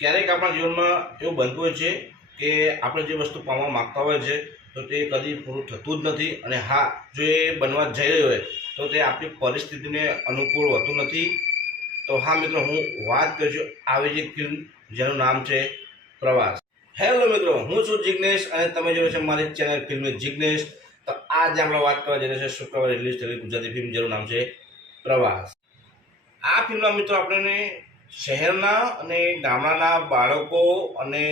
ક્યારેક આપણા જીવનમાં એવું બનતું હોય છે કે આપણે જે વસ્તુ પામવા માગતા હોય છે તો તે કદી પૂરું થતું જ નથી, અને હા, જો એ બનવા જઈ રહ્યું હોય તો તે આપણી પરિસ્થિતિને અનુકૂળ હોતું નથી. તો હા મિત્રો, હું વાત કરું છું આવી જ એક ફિલ્મ જેનું નામ છે પ્રવાસ. હેલો મિત્રો, હું છું જિગ્નેશ અને તમે જોયો છે મારી ચેનલ ફિલ્મ જિગ્નેશ. તો આજે આપણે વાત કરવા જઈ રહ્યા છે શુક્રવારે રિલીઝ થયેલી ગુજરાતી ફિલ્મ જેનું નામ છે પ્રવાસ. આ ફિલ્મમાં મિત્રો આપણને શહેરના અને ગામડાના બાળકો અને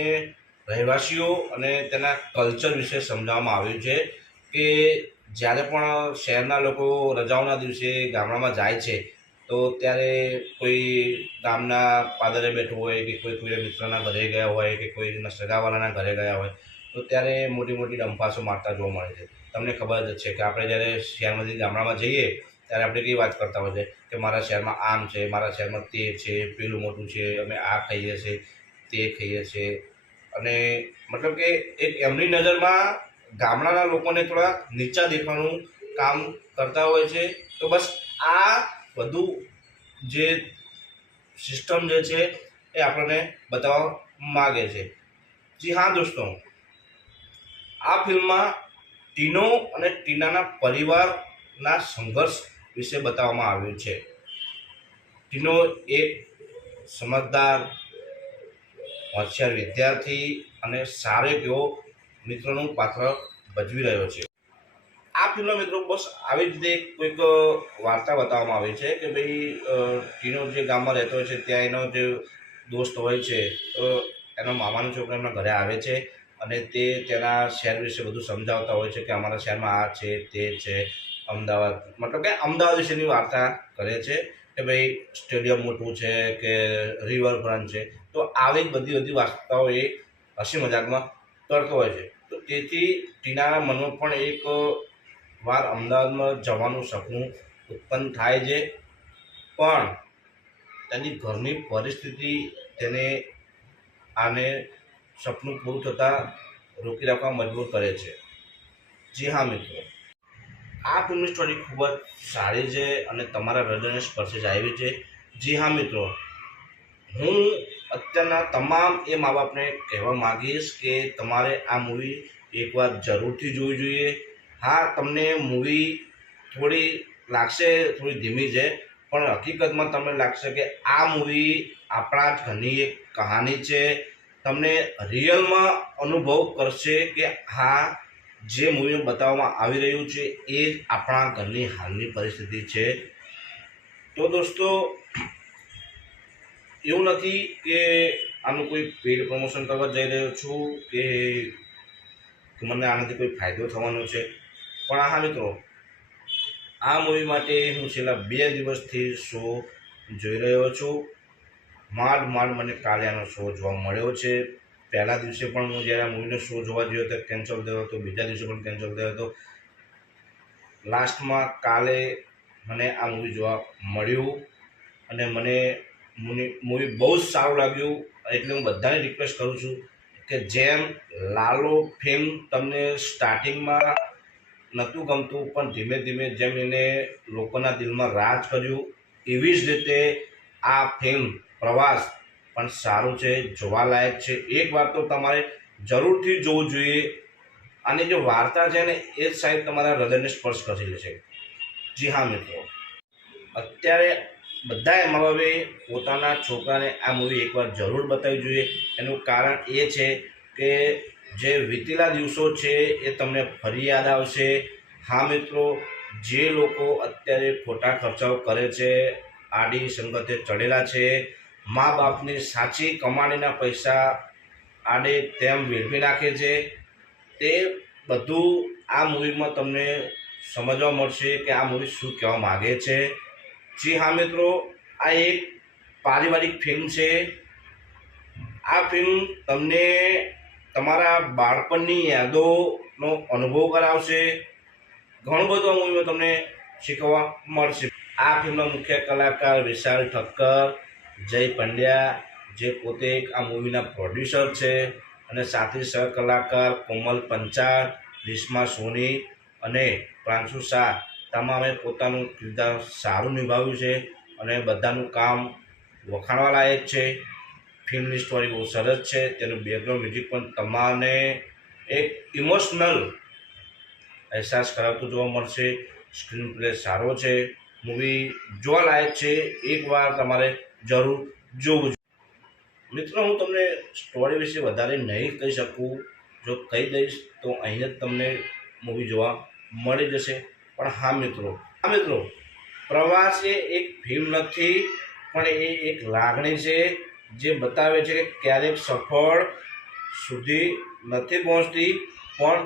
રહેવાસીઓ અને તેના કલ્ચર વિશે સમજાવવામાં આવ્યું છે કે જ્યારે પણ શહેરના લોકો રજાઓના દિવસે ગામડામાં જાય છે તો ત્યારે કોઈ ગામના પાદરે બેઠું હોય કે કોઈ મિત્રના ઘરે ગયા હોય કે કોઈના સગાવાલાના ઘરે ગયા હોય તો ત્યારે મોટી મોટી ડંફાસો મારતા જોવા મળે છે. તમને ખબર જ છે કે આપણે જ્યારે શહેરમાંથી ગામડામાં જઈએ ત્યારે આપણે કેવી વાત કરતા હોય છે કે મારા શહેરમાં આમ છે, મારા શહેરમાં તે છે, પેલું મોટું છે, અમે આ ખાઈએ છીએ, તે ખાઈએ છીએ. અને મતલબ કે એક એમની નજરમાં ગામડાના લોકોને થોડા નીચા દેખાવાનું કામ કરતા હોય છે. તો બસ આ બધું જે સિસ્ટમ જે છે એ આપણને બતાવવા માગે છે. જી હા દોસ્તો, આ ફિલ્મમાં ટીનો અને ટીનાના પરિવારના સંઘર્ષ વિશે બતાવવામાં આવ્યું છે. ટીનો એક સમજદાર, હોશિયાર વિદ્યાર્થી અને સારો એવો મિત્રનું પાત્ર ભજવી રહ્યો છે. આ ફિલ્મમાં મિત્રો બસ આવી જ રીતે કોઈક વાર્તા બતાવવામાં આવી છે કે ભાઈ ટીનો જે ગામમાં રહેતો હોય છે ત્યાં એનો જે દોસ્ત હોય છે તો એનો મામાનો છોકરો એમના ઘરે આવે છે અને તે તેના શહેર વિશે બધું સમજાવતા હોય છે કે અમારા શહેરમાં આ છે, તે છે, અમદાવાદ, મતલબ કે અમદાવાદ વિશેની વાર્તા કરે છે કે ભાઈ સ્ટેડિયમ મોટું છે કે રિવરફ્રન્ટ છે. તો આવી જ બધી વાર્તાઓ એ હસી મજાકમાં કરતો હોય છે. તો તેથી ટીનાના મનમાં પણ એક વાર અમદાવાદમાં જવાનું સપનું ઉત્પન્ન થાય છે, પણ તેની ઘરની પરિસ્થિતિ તેને આને સપનું પૂરું થતાં રોકી રાખવા મજબૂર કરે છે. જી હા મિત્રો, આ ફિલ્મની સ્ટોરી ખૂબ જ સારી છે અને તમારા હૃદયને સ્પર્શી આવી છે. જી હા મિત્રો, હું અત્યારના તમામ એ મા બાપને કહેવા માગીશ કે તમારે આ મૂવી એકવાર જરૂરથી જોવી જોઈએ. હા, તમને મૂવી થોડી લાગશે થોડી ધીમી છે, પણ હકીકતમાં તમને લાગશે કે આ મૂવી આપણા જ ઘરની એક કહાની છે. તમને રિયલમાં અનુભવ કરશે કે હા, જે મૂવી બતાવવામાં આવી રહ્યું છે એ જ આપણા ઘરની હાલની પરિસ્થિતિ છે. તો દોસ્તો, એવું નથી કે આનું કોઈ પેડ પ્રમોશન કરવા જઈ રહ્યો છું કે મને આનાથી કોઈ ફાયદો થવાનો છે, પણ હા મિત્રો, આ મૂવી માટે હું છેલ્લા 2 દિવસથી શો જોઈ રહ્યો છું. માંડ મને કાલે આનો શો જોવા મળ્યો છે. પહેલા દિવસે પણ હું જ્યારે આ મૂવીનો શો જોવા ગયો હતો કેન્સલ થયો હતો, બીજા દિવસે પણ કેન્સલ થયો હતો. લાસ્ટમાં કાલે મને આ મૂવી જોવા મળ્યું અને મને મૂવી બહુ જ સારું લાગ્યું. એટલે હું બધાને રિક્વેસ્ટ કરું છું કે જેમ લાલો ફિલ્મ તમને સ્ટાર્ટિંગમાં નહોતું ગમતું પણ ધીમે ધીમે જેમ એને લોકોના દિલમાં રાજ કર્યું, એવી જ રીતે આ ફિલ્મ પ્રવાસ પણ સારું છે, જોવાલાયક છે. એકવાર તો તમારે જરૂરથી જોવું જોઈએ. અને જે વાર્તા છે ને એ જ સાહેબ તમારા હૃદયને સ્પર્શ કરી લેશે. જી હા મિત્રો, અત્યારે બધા મા બાપે પોતાના છોકરાને આ મૂવી એકવાર જરૂર બતાવવી જોઈએ. એનું કારણ એ છે કે જે વીતેલા દિવસો છે એ તમને ફરી યાદ આવશે. હા મિત્રો, જે લોકો અત્યારે ખોટા ખર્ચાઓ કરે છે, આડી સંગતે ચડેલા છે, મા બાપની સાચી કમાણીના પૈસા આડે તેમ વેડફી નાખે છે, તે બધું આ મૂવીમાં તમને સમજવા મળશે કે આ મૂવી શું કહેવા માગે છે. જી હા મિત્રો, આ એક પારિવારિક ફિલ્મ છે. આ ફિલ્મ તમને તમારા બાળપણની યાદોનો અનુભવ કરાવશે. ઘણું બધું આ મૂવીમાં તમને શીખવા મળશે. આ ફિલ્મના મુખ્ય કલાકાર વિશાલ ઠક્કર, જય પંડ્યા, જે પોતે આ મૂવીના પ્રોડ્યુસર છે, અને સાથે સહ કલાકાર કોમલ પંચાલ, રેશમા સોની અને પ્રાંશુ શાહ, તમામે પોતાનું કિરદાર સારું નિભાવ્યું છે અને બધાનું કામ વખાણવા લાયક છે. ફિલ્મની સ્ટોરી બહુ સરસ છે, તેનું બેકગ્રાઉન્ડ મ્યુઝિક પણ તમને એક ઇમોશનલ અહેસાસ કરાવતું જોવા મળશે. સ્ક્રીન પ્લે સારો છે, મૂવી જોવાલાયક છે, એકવાર તમારે જરૂર જોવું જોઈએ. મિત્રો, હું તમને સ્ટોરી વિશે વધારે નહીં કહી શકું. જો કહી દઈશ તો અહીં જ તમને મૂવી જોવા મળી જશે. પણ હા મિત્રો, પ્રવાસ એ એક ફિલ્મ નથી, પણ એ એક લાગણી છે જે બતાવે છે કે ક્યારેક સફળ સુધી નથી પહોંચતી, પણ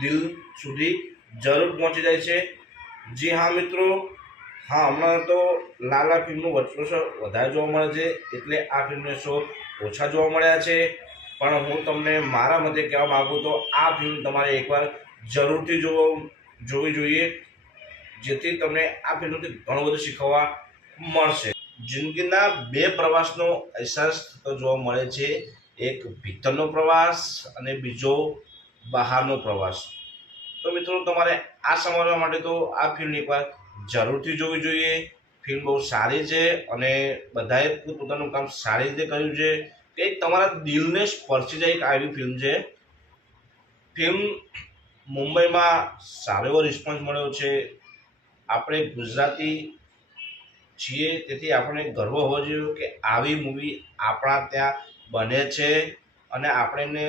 દિલ સુધી જરૂર પહોંચી જાય છે. જી હા મિત્રો, હા, હમણાં તો લાલા ફિલ્મનું વર્ચસ્વ વધારે જોવા મળે છે, એટલે આ ફિલ્મને શો ઓછા જોવા મળ્યા છે. પણ હું તમને મારા મતે કહેવા માગું તો આ ફિલ્મ તમારે એકવાર જરૂરથી જોવી જોઈએ, જેથી તમને આ ફિલ્મથી ઘણું બધું શીખવા મળશે. જિંદગીના બે પ્રવાસનો અહેસાસ થતો જોવા મળે છે, એક ભીતરનો પ્રવાસ અને બીજો બહારનો પ્રવાસ. તો મિત્રો, તમારે આ સમજવા માટે તો આ ફિલ્મ એકવાર જરૂરથી જોવી જોઈએ. ફિલ્મ બહુ સારી છે અને બધાએ પોતાનું કામ સારી રીતે કર્યું છે કે તમારા દિલને સ્પર્શી જાય એક આવી ફિલ્મ છે. ફિલ્મ મુંબઈમાં સારો એવો રિસ્પોન્સ મળ્યો છે. આપણે ગુજરાતી છીએ, તેથી આપણે ગર્વ હોવો જોઈએ કે આવી મૂવી આપણા ત્યાં બને છે અને આપણે એને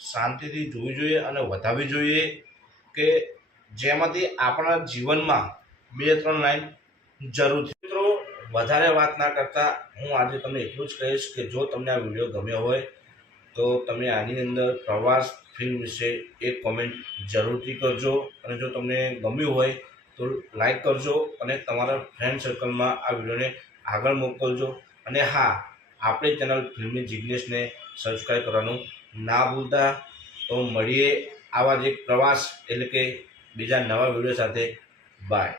શાંતિથી જોવી જોઈએ અને વધારવી જોઈએ, કે જેમાંથી આપણા જીવનમાં 2-3 લાઈન જરૂરથી. મિત્રો, વધારે વાત ના કરતા હું આજે તમને એટલું જ કહીશ કે જો તમને આ વિડીયો ગમ્યો હોય તો તમે આની અંદર પ્રવાસ ફિલ્મ વિશે એક કોમેન્ટ જરૂરથી કરજો, અને જો તમને ગમ્યું હોય તો લાઈક કરજો અને તમારા ફ્રેન્ડ સર્કલમાં આ વિડીયોને આગળ મોકલજો. અને હા, આપણી ચેનલ ફિલ્મી જિજ્ઞેશને સબસ્ક્રાઈબ કરવાનું ના ભૂલતા. તો મળીએ આવા જ એક પ્રવાસ એટલે કે બીજા નવા વિડીયો સાથે. બાય.